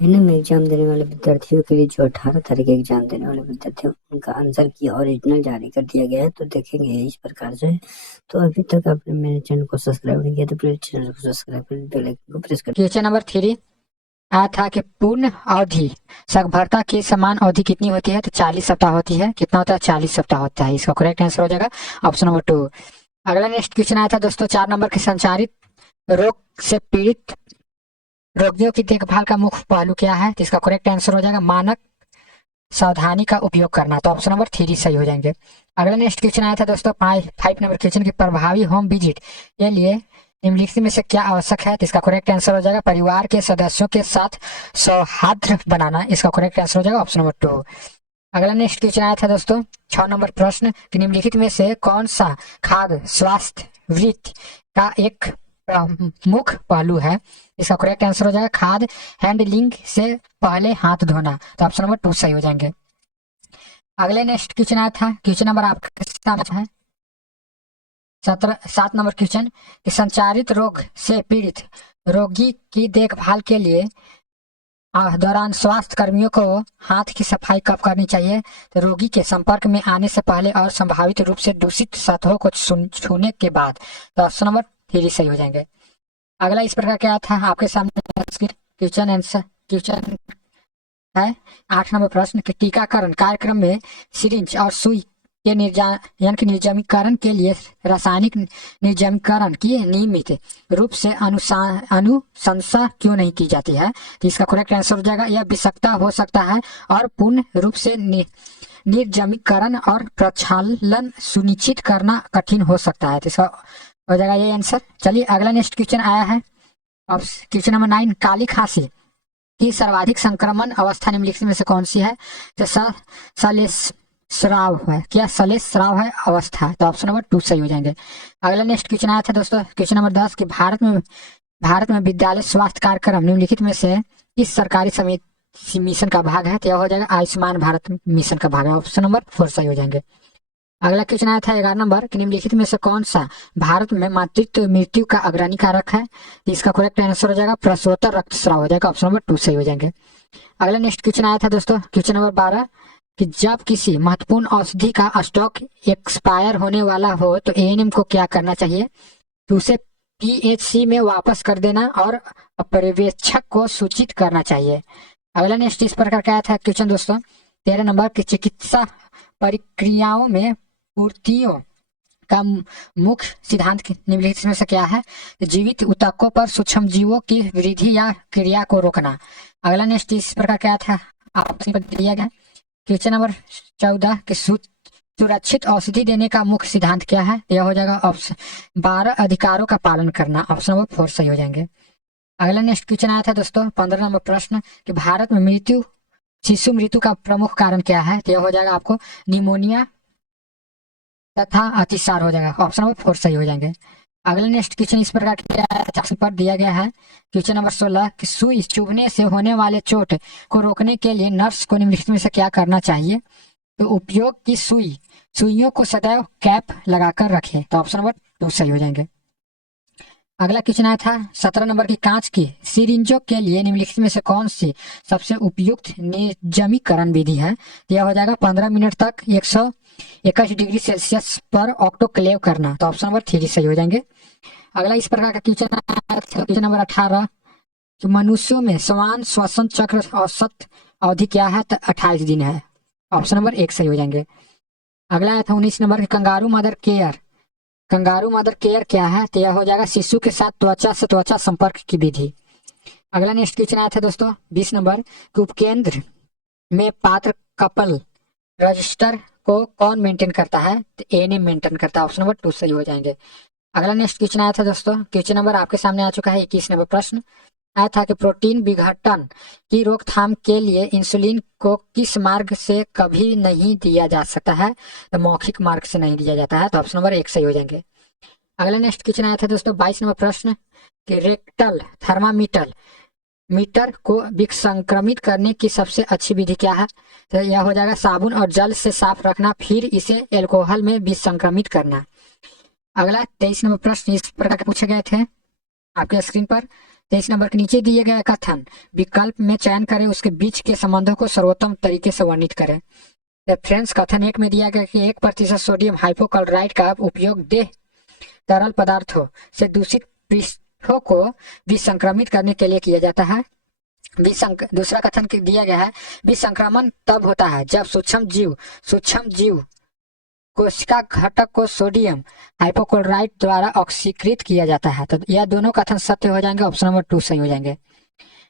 NM exam देने वाले विद्यार्थियों के लिए जो 18 तारीख एग्जाम देने वाले विद्यार्थी उनका आंसर की ओरिजिनल जारी कर दिया गया है, तो देखेंगे इस प्रकार से। तो अभी तक आपने मेरे चैनल को सब्सक्राइब नहीं किया तो प्लीज चैनल को सब्सक्राइब कर बेल आइकन को प्रेस कर। क्वेश्चन नंबर 3 आया था कि पूर्ण अवधि सकभरता की समान अवधि कितनी होती है? तो 40 सप्ताह होती है। कितना होता है? 40 सप्ताह होता है। इसका करेक्ट आंसर हो जाएगा ऑप्शन नंबर 2। अगला नेक्स्ट क्वेश्चन आया था दोस्तों 4 नंबर के संचारित रोग से पीड़ित रोगियों की देखभाल का मुख्य पहलू क्या है? तो इसका करेक्ट आंसर हो जाएगा मानक सावधानी का उपयोग करना। तो ऑप्शन नंबर 3 सही हो जाएंगे। अगला नेक्स्ट क्वेश्चन आया था दोस्तों 5 नंबर क्वेश्चन की प्रभावी होम विजिट के लिए निम्नलिखित में से क्या आवश्यक है? तो इसका करेक्ट आंसर हो जाएगा परिवार के सदस्यों के साथ सौहार्द बनाना। इसका करेक्ट आंसर हो जाएगा ऑप्शन नंबर 2। अगला नेक्स्ट क्वेश्चन आया था दोस्तों 6 नंबर प्रश्न कि निम्नलिखित में से कौन सा खाद्य स्वास्थ्य वृत्ति का एक प्रमुख पहलू है? इसका करेक्ट आंसर हो जाएगा खाद्य हैंडलिंग से पहले हाथ धोना। तो ऑप्शन नंबर 2 सही हो जाएंगे। अगले नेक्स्ट क्वेश्चन आया था क्वेश्चन नंबर आपके सामने है 7 नंबर क्वेश्चन कि संचारित रोग से पीड़ित रोगी की देखभाल के लिए दौरान स्वास्थ्य कर्मियों को हाथ की सफाई कब करनी चाहिए? तो रोगी के संपर्क में आने से पहले और संभावित रूप से दूषित सतहों को छूने के बाद। तो ऑप्शन नंबर 3 सही हो जाएंगे। अगला इस प्रकार क्या था आपके सामने क्वेश्चन आंसर क्वेश्चन है 8 नंबर प्रश्न कि टीकाकरण कार्यक्रम में सिरिंज और सुई के निर्जमीकरण के लिए रासायनिक निर्जमीकरण की नियमित रूप से अनुशंसा क्यों नहीं की जाती है? तो इसका करेक्ट आंसर हो जाएगा यह विषाक्तता हो सकता है और पूर्ण रूप से निर्जमीकरण और प्रक्षालन सुनिश्चित करना कठिन हो सकता है। तो इसका हो जाएगा ये आंसर। चलिए अगला नेक्स्ट क्वेश्चन आया है अब क्वेश्चन नंबर 9 काली खांसी की सर्वाधिक संक्रमण अवस्था निम्नलिखित में से कौन सी है? तो सलेस्राव है क्या? सलेस्राव है अवस्था। तो ऑप्शन नंबर 2 सही हो जाएंगे। अगला नेक्स्ट क्वेश्चन आया था दोस्तों क्वेश्चन नंबर 10 कि भारत में विद्यालय स्वास्थ्य कार्यक्रम निम्नलिखित में से किस सरकारी समिति मिशन का भाग है? तो यह हो जाएगा आयुष्मान भारत मिशन का भाग है। ऑप्शन नंबर 4 सही हो जाएंगे। अगला क्वेश्चन आया था 11 नंबर कि निम्नलिखित में से कौन सा भारत में मातृत्व मृत्यु का अग्रणी कारक है? तो इसका करेक्ट आंसर हो जाएगा प्रसवोत्तर रक्तस्राव हो जाएगा। ऑप्शन नंबर 2 सही हो जाएंगे। अगला नेक्स्ट क्वेश्चन आया था दोस्तों क्वेश्चन नंबर 12 कि जब किसी महत्वपूर्ण औषधि का स्टॉक एक्सपायर होने वाला हो तो एएनएम को क्या करना चाहिए? तो उसे पीएचसी में वापस कर देना और पर्यवेक्षक को सूचित करना चाहिए। अगला नेक्स्ट इस प्रकार का आया था क्वेश्चन दोस्तों 13 नंबर की चिकित्सा प्रक्रियाओं में पूर्तियों का मुख्य सिद्धांत निम्नलिखित में से क्या है? जीवित ऊतकों पर सूक्ष्म जीवों की वृद्धि या क्रिया को रोकना। अगला नेक्स्ट इस प्रकार क्या था आपको दिया गया क्वेश्चन नंबर 14 कि सुरक्षित औषधि देने का मुख्य सिद्धांत क्या है? यह हो जाएगा ऑप्शन 12 अधिकारों का पालन करना। ऑप्शन नंबर 4 सही हो जाएंगे। अगला नेक्स्ट क्वेश्चन आया था दोस्तों 15 नंबर प्रश्न कि भारत में शिशु मृत्यु का प्रमुख कारण क्या है? तो यह हो जाएगा आपको निमोनिया तथा अतिसार हो जाएगा। ऑप्शन नंबर 4 सही हो जाएंगे। अगला नेक्स्ट क्वेश्चन इस प्रकार पर दिया गया है क्वेश्चन नंबर 16 कि सुई चुभने से होने वाले चोट को रोकने के लिए नर्स को निम्नलिखित में से क्या करना चाहिए? तो उपयोग की सुइयों को सदैव कैप लगाकर रखें। तो ऑप्शन नंबर 2 सही हो जाएंगे। अगला क्वेश्चन आया था 17 नंबर की कांच की सिरिंजों के लिए निम्नलिखित में से कौन सी सबसे उपयुक्त निर्जमीकरण विधि है? तो यह हो जाएगा 15 मिनट तक 121 डिग्री सेल्सियस पर ऑटोक्लेव करना। तो ऑप्शन नंबर 3 सही हो जाएंगे। अगला इस प्रकार का क्वेश्चन नंबर 18 कि मनुष्यों में समान श्वसन चक्र औसत अवधि क्या है? तो 28 दिन है। ऑप्शन नंबर 1 सही हो जाएंगे। अगला आया था 19 नंबर की कंगारू मदर केयर क्या है? तो यह हो जाएगा शिशु के साथ त्वचा से त्वचा संपर्क की विधि। अगला नेक्स्ट क्वेश्चन आया था दोस्तों 20 नंबर कि उपकेंद्र में पात्र कपल रजिस्टर को कौन मेंटेन करता है? तो एएनएम मेंटेन करता है। ऑप्शन नंबर 2 सही हो जाएंगे। अगला नेक्स्ट क्वेश्चन आया था दोस्तों क्वेश्चन नंबर आपके सामने आ चुका है 21 नंबर प्रश्न आया था कि प्रोटीन विघटन की रोकथाम के लिए इंसुलिन को किस मार्ग से कभी नहीं दिया जा सकता है? तो मौखिक मार्ग से नहीं दिया जाता है। तो ऑप्शन नंबर 1 सही हो जाएंगे। अगला नेक्स्ट क्वेश्चन आया था दोस्तों 22 नंबर प्रश्न कि रेक्टल थर्मामीटर को विसंक्रमित करने की सबसे अच्छी विधि क्या है? तो यह हो जाएगा साबुन और जल से साफ रखना फिर इसे एल्कोहल में विसंक्रमित करना। अगला 23 नंबर प्रश्न इस प्रकार के पूछे गए थे आपके स्क्रीन पर 23 नंबर के नीचे दिए गए कथन विकल्प में चयन करें, उसके बीच के संबंधों को सर्वोत्तम तरीके से वर्णित करें। रेफरेंस कथन 1 में दिया गया कि 1% सोडियम हाइपोक्लोराइड का उपयोग देह तरल पदार्थों से दूषित पृष्ठों को विसंक्रमित करने के लिए किया जाता है। दूसरा कथन दिया गया है विसंक्रमण तब होता है जब सूक्ष्म जीव कोशिका घटक को सोडियम हाइपोक्लोराइड द्वारा ऑक्सीकृत किया जाता है। तो यह दोनों कथन सत्य हो जाएंगे, ऑप्शन नंबर 2 सही हो जाएंगे।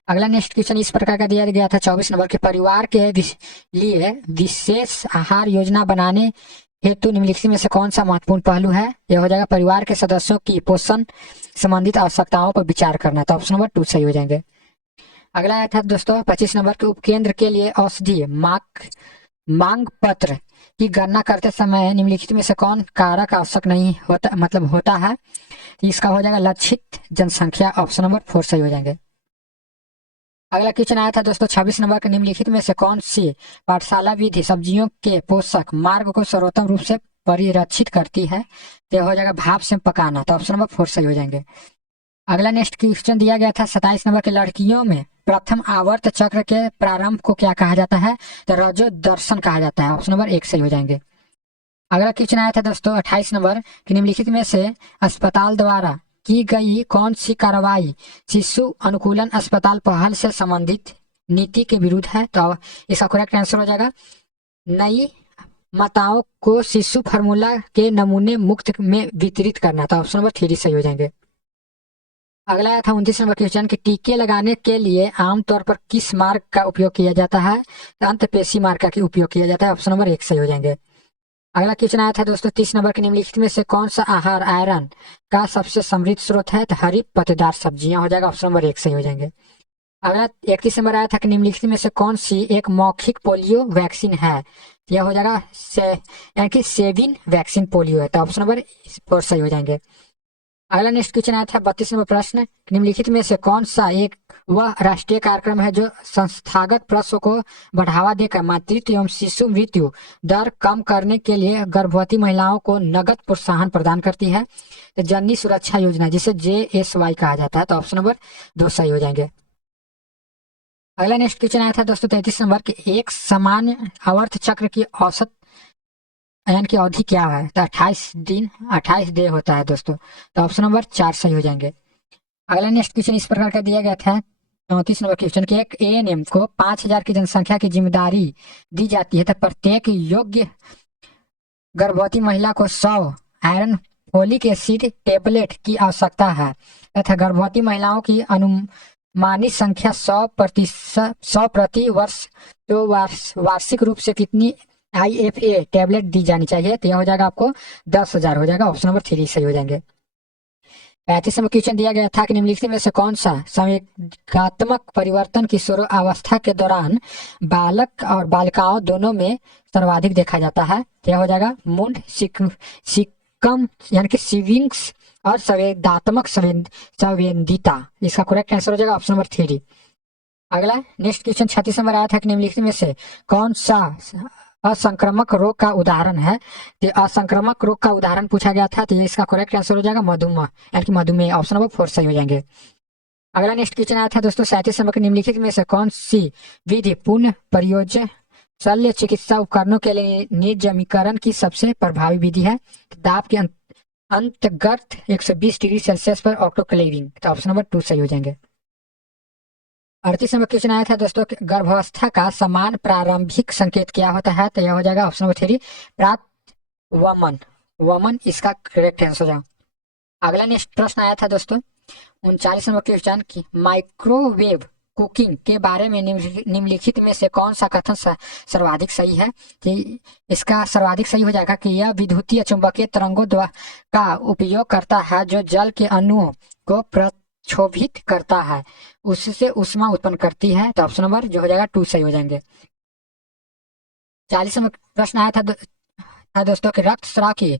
अगला नेक्स्ट क्वेश्चन इस प्रकार का दिया गया था 24 नंबर के परिवार के लिए विशेष आहार योजना बनाने हेतु निम्नलिखित में से कौन सा महत्वपूर्ण पहलू है? यह हो जाएगा परिवार के सदस्यों की पोषण संबंधित आवश्यकताओं पर विचार करना। तो ऑप्शन नंबर 2 सही हो जाएंगे। अगला आया था दोस्तों 25 नंबर के उपकेंद्र के लिए औषधि मांग पत्र की गणना करते समय निम्नलिखित में से कौन कारक आवश्यक नहीं होता होता है? इसका हो जाएगा लक्षित जनसंख्या, ऑप्शन नंबर 4 सही हो जाएंगे। अगला क्वेश्चन आया था दोस्तों 26 नंबर के निम्नलिखित में से कौन सी पाठशाला विधि सब्जियों के पोषक मार्ग को सर्वोत्तम रूप से परिरक्षित करती है? तो हो जाएगा भाप से पकाना। तो ऑप्शन नंबर 4 सही हो जाएंगे। अगला नेक्स्ट क्वेश्चन दिया गया था 27 नंबर के लड़कियों में प्रथम आवर्त चक्र के प्रारंभ को क्या कहा जाता है? तो रजो दर्शन कहा जाता है, ऑप्शन नंबर 1 सही हो जाएंगे। अगला क्वेश्चन आया था दोस्तों 28 नंबर कि निम्नलिखित में से अस्पताल द्वारा की गई कौन सी कार्रवाई शिशु अनुकूलन अस्पताल पहल से संबंधित नीति के विरुद्ध है? तो इसका करेक्ट आंसर हो जाएगा नई माताओं को शिशु फार्मूला के नमूने मुफ्त में वितरित करना। तो ऑप्शन नंबर 3 सही हो जाएंगे। अगला आया था 29 नंबर क्वेश्चन कि टीके लगाने के लिए आमतौर पर किस मार्ग का उपयोग किया जाता है? तो अंतपेशी मार्ग का उपयोग किया जाता है, ऑप्शन नंबर 1 सही हो जाएंगे। अगला क्वेश्चन आया था दोस्तों 30 नंबर के निम्नलिखित में से कौन सा आहार आयरन का सबसे समृद्ध स्रोत है? तो हरी पत्तेदार सब्जियां हो जाएगा, ऑप्शन नंबर 1 सही हो जाएंगे। अगला 31 नंबर आया था कि निम्नलिखित में से कौन सी एक मौखिक पोलियो वैक्सीन है? यह हो जाएगा यानी कि सेविन वैक्सीन पोलियो है। तो ऑप्शन नंबर 4 सही हो जाएंगे। अगला नेक्स्ट क्वेश्चन आया था 32 नंबर प्रश्न निम्नलिखित में से कौन सा एक वह राष्ट्रीय कार्यक्रम है जो संस्थागत प्रसव को बढ़ावा देकर मातृत्व एवं शिशु मृत्यु दर कम करने के लिए गर्भवती महिलाओं को नगद प्रोत्साहन प्रदान करती है? तो जननी सुरक्षा योजना, जिसे JSY कहा जाता है। तो ऑप्शन नंबर 2 सही हो जाएंगे। अगला नेक्स्ट क्वेश्चन आया था दोस्तों 33 नंबर के एक सामान्य आवर्त चक्र की औसत यानी कि अवधि क्या है? तो 28 डे होता है दोस्तों। तो ऑप्शन नंबर 4 सही हो जाएंगे। अगला नेक्स्ट क्वेश्चन इस प्रकार का दिया गया था 34 नंबर क्वेश्चन के एक ANM को 5000 की जनसंख्या की जिम्मेदारी दी जाती है, तो प्रत्येक योग्य गर्भवती महिला को 100 आयरन फोलिक एसिड टेबलेट की आवश्यकता है तथा गर्भवती महिलाओं की अनुमानित संख्या 100 प्रति वर्ष। तो वार्षिक रूप से कितनी IFA टेबलेट दी जानी चाहिए? तो यह हो जाएगा आपको 10,000 हो जाएगा, ऑप्शन नंबर 3 सही हो जाएंगे। 35 नंबर क्वेश्चन दिया गया था कि निम्नलिखित में से कौन सा संवेगात्मक परिवर्तन किशोर अवस्था के दौरान बालक और बालिकाओं दोनों में सर्वाधिक देखा जाता है? तो यह हो जाएगा मुंड सिक्कम यानी कि सिविंग्स और संवेदात्मक संवेदिता। इसका करेक्ट आंसर हो जाएगा ऑप्शन नंबर 3। अगला नेक्स्ट क्वेश्चन 36 नंबर आया था कि निम्नलिखित में से कौन सा असंक्रामक रोग का उदाहरण है? तो असंक्रामक रोग का उदाहरण पूछा गया था, तो ये इसका करेक्ट आंसर हो जाएगा मधुमेह यानी कि मधुमेह, ऑप्शन नंबर 4 सही हो जाएंगे। अगला नेक्स्ट क्वेश्चन आया था दोस्तों 37 नंबर के निम्नलिखित में से कौन सी विधि पुनः प्रयोज्य शल्य चिकित्सा उपकरणों के लिए निर्जमीकरण की सबसे प्रभावी विधि है? दाब के अंतर्गत 120 डिग्री सेल्सियस पर ऑटोक्लेविंग। तो ऑप्शन नंबर 2 सही हो जाएंगे। 38 नंबर क्वेश्चन आया था दोस्तों गर्भावस्था का समान प्रारंभिक संकेत क्या होता है? तो यह हो जाएगा ऑप्शन नंबर 3 प्राप्त वमन इसका करेक्ट आंसर हो। अगला नेक्स्ट प्रश्न आया था दोस्तों 39 नंबर क्वेश्चन की माइक्रोवेव कुकिंग के बारे में निम्नलिखित में से कौन सा कथन सर्वाधिक सही है? कि इसका सर्वाधिक सही हो जाएगा कि यह विद्युतीय चुंबकीय तरंगों का उपयोग करता है जो जल के अणुओं को प्रक्षोभित करता है, उससे ऊष्मा उत्पन्न करती है। तो ऑप्शन नंबर जो हो जाएगा 2 सही हो जाएंगे। 40 नंबर प्रश्न आया था दोस्तों कि रक्त स्राव की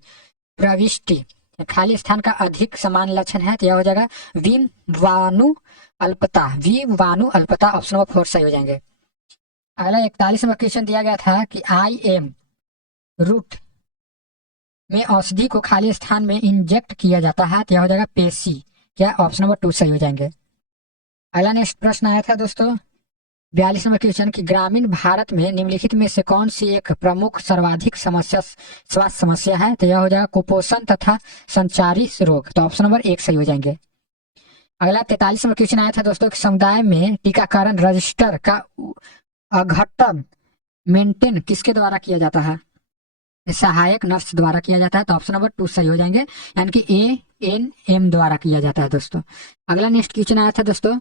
प्रविष्टि खाली स्थान का अधिक समान लक्षण है? तो यह हो जाएगा विवानु अल्पता, ऑप्शन नंबर 4 सही हो जाएंगे। अगला 41 नंबर क्वेश्चन दिया गया था कि IM रूट में औषधि को खाली स्थान में इंजेक्ट किया जाता है, तो यह हो जाएगा पेशी, क्या ऑप्शन नंबर 2 सही हो जाएंगे। अगला नेक्स्ट प्रश्न आया था दोस्तों 42 नंबर क्वेश्चन कि ग्रामीण भारत में निम्नलिखित में से कौन सी एक प्रमुख सर्वाधिक स्वास्थ्य समस्या है? तो यह हो जाएगा कुपोषण तथा संचारी रोग। तो ऑप्शन नंबर 1 सही हो जाएंगे। अगला 43 नंबर क्वेश्चन आया था दोस्तों कि समुदाय में टीकाकरण रजिस्टर का अघटन मेंटेन किसके द्वारा किया जाता है? सहायक नर्स द्वारा किया जाता है। तो ऑप्शन नंबर 2 सही हो जाएंगे, यानी कि ANM द्वारा किया जाता है दोस्तों। अगला नेक्स्ट क्वेश्चन आया था दोस्तों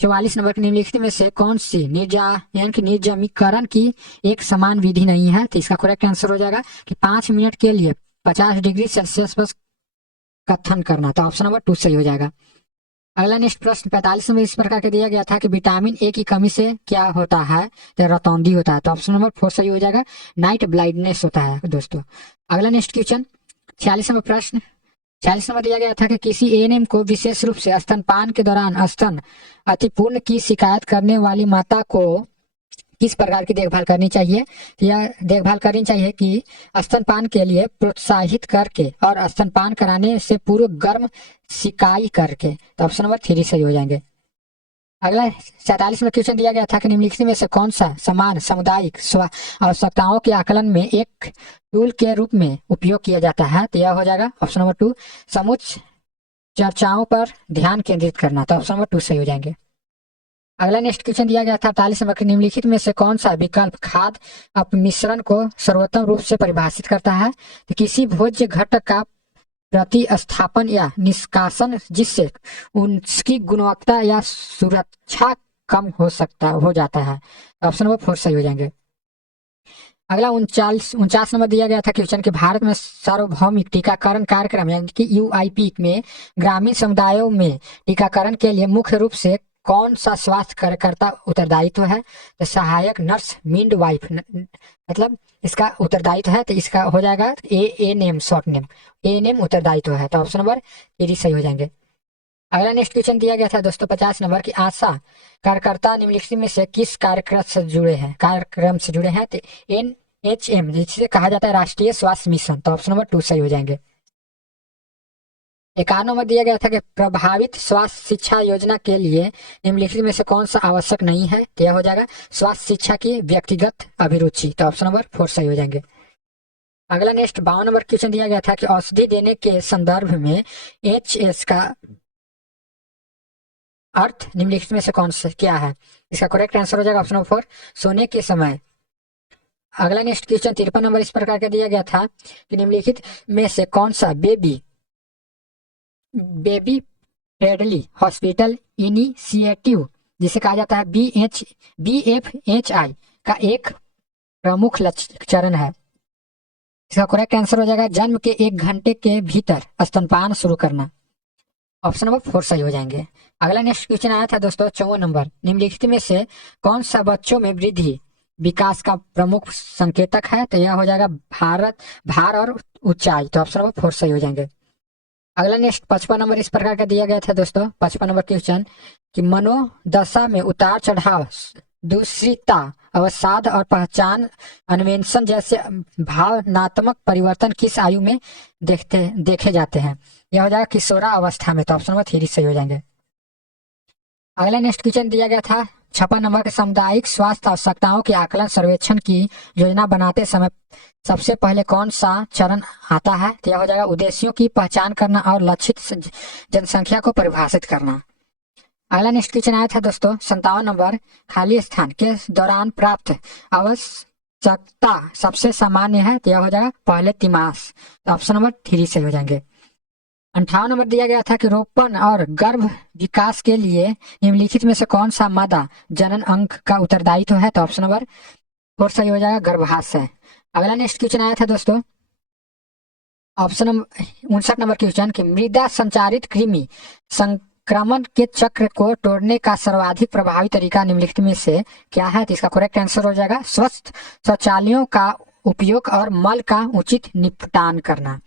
44 नंबर के निम्नलिखित में से कौन सी यानी कि निर्जमीकरण की एक समान विधि नहीं है? तो इसका करेक्ट आंसर हो जाएगा कि 5 मिनट के लिए 50 डिग्री सेल्सियस पर कथन करना। तो ऑप्शन नंबर 2 सही हो जाएगा। अगला नेक्स्ट प्रश्न 45 में इस प्रकार के दिया गया था कि विटामिन ए की कमी से क्या होता है? तो रतौंधी होता है। तो ऑप्शन नंबर 4 सही हो जाएगा, नाइट ब्लाइंडनेस होता है दोस्तों। अगला नेक्स्ट क्वेश्चन 46 नंबर प्रश्न 46 नंबर दिया गया था कि किसी ANM को विशेष रूप से स्तनपान के दौरान स्तन अतिपूर्ण की शिकायत करने वाली माता को किस प्रकार की देखभाल करनी चाहिए? यह देखभाल करनी चाहिए कि स्तनपान के लिए प्रोत्साहित करके और स्तनपान कराने से पूर्व गर्म सिकाई करके। तो ऑप्शन नंबर 3 सही हो जाएंगे। अगला 47 में क्वेश्चन दिया गया था कि निम्नलिखित में से कौन सा समान सामुदायिक आवश्यकताओं के आकलन में एक टूल के रूप में उपयोग किया जाता है? तो यह हो जाएगा ऑप्शन नंबर 2 समुच्च चर्चाओं पर ध्यान केंद्रित करना। तो ऑप्शन नंबर 2 सही हो जाएंगे। अगला नेक्स्ट क्वेश्चन दिया गया था 48 नंबर के निम्नलिखित में से कौन सा विकल्प खाद्य अपमिश्रण को सर्वोत्तम रूप से परिभाषित करता है? तो किसी भोज्य घटक का प्रतिस्थापन या निष्कासन जिससे उसकी गुणवत्ता या सुरक्षा कम हो जाता है। ऑप्शन नंबर 4 सही हो जाएंगे। अगला 49 नंबर दिया गया था क्वेश्चन कि भारत में सार्वभौमिक टीकाकरण कार्यक्रम यानी कि UIP में ग्रामीण समुदायों में टीकाकरण के लिए मुख्य रूप से कौन सा स्वास्थ्य कार्यकर्ता उत्तरदायित्व है? तो सहायक नर्स मिडवाइफ मतलब इसका उत्तरदायित्व है। तो इसका हो जाएगा ANM शॉर्ट नेम ANM उत्तरदायित्व है। तो ऑप्शन नंबर 3 सही हो जाएंगे। अगला नेक्स्ट क्वेश्चन दिया गया था दोस्तों 50 नंबर की आशा कार्यकर्ता निम्नलिखित में से किस कार्यक्रम से जुड़े हैं? तो NHM जिसे कहा जाता है राष्ट्रीय स्वास्थ्य मिशन। तो ऑप्शन नंबर 2 सही हो जाएंगे। 51 नंबर दिया गया था कि प्रभावित स्वास्थ्य शिक्षा योजना के लिए निम्नलिखित में से कौन सा आवश्यक नहीं है? तो यह हो जाएगा स्वास्थ्य शिक्षा की व्यक्तिगत अभिरुचि। तो ऑप्शन नंबर 4 सही हो जाएंगे। अगला नेक्स्ट 52 नंबर क्वेश्चन दिया गया था कि औषधि देने के संदर्भ में HS का अर्थ निम्नलिखित में से कौन सा क्या है? इसका करेक्ट आंसर हो जाएगा ऑप्शन नंबर 4 सोने के समय। अगला नेक्स्ट क्वेश्चन 53 नंबर इस प्रकार का दिया गया था कि निम्नलिखित में से कौन सा बेबी फ्रेंडली हॉस्पिटल इनिशिएटिव जिसे कहा जाता है BFHI का एक प्रमुख चरण है? इसका करेक्ट आंसर हो जाएगा जन्म के 1 घंटे के भीतर स्तनपान शुरू करना। ऑप्शन नंबर 4 सही हो जाएंगे। अगला नेक्स्ट क्वेश्चन आया था दोस्तों 54 नंबर निम्नलिखित में से कौन सा बच्चों में वृद्धि विकास का प्रमुख संकेतक है? तो यह हो जाएगा भार और ऊंचाई। तो ऑप्शन नंबर 4 सही हो जाएंगे। अगला नेक्स्ट 55 नंबर इस प्रकार का दिया गया था दोस्तों 55 नंबर क्वेश्चन कि मनोदशा में उतार चढ़ाव दूसरीता अवसाद और पहचान अन्वेषण जैसे भावनात्मक परिवर्तन किस आयु में देखे जाते हैं? यह हो जाएगा किशोरावस्था में। तो ऑप्शन नंबर 3 सही हो जाएंगे। अगला नेक्स्ट क्वेश्चन दिया गया था 56 नंबर के सामुदायिक स्वास्थ्य आवश्यकताओं के आकलन सर्वेक्षण की योजना बनाते समय सबसे पहले कौन सा चरण आता है? तो यह हो जाएगा उद्देश्यों की पहचान करना और लक्षित जनसंख्या को परिभाषित करना। अगला नेक्स्ट क्वेश्चन आया था दोस्तों 57 नंबर खाली स्थान के दौरान प्राप्त आवश्यकता सबसे सामान्य है? तो यह हो जाएगा पहले तिमास। तो ऑप्शन नंबर 3 सही हो जाएंगे। 58 नंबर दिया गया था कि रोपण और गर्भ विकास के लिए निम्नलिखित में से कौन सा मादा जनन अंग का उत्तरदायित्व है? तो ऑप्शन नंबर 4 सही हो जाएगा गर्भाशय। अगला नेक्स्ट क्वेश्चन आया था दोस्तों ऑप्शन नंबर 59 नंबर क्वेश्चन कि मृदा संचारित कृमि संक्रमण के चक्र को तोड़ने का सर्वाधिक प्रभावी तरीका निम्नलिखित में से क्या है? तो इसका करेक्ट आंसर हो जाएगा स्वस्थ शौचालयों का उपयोग और मल का उचित निपटान करना।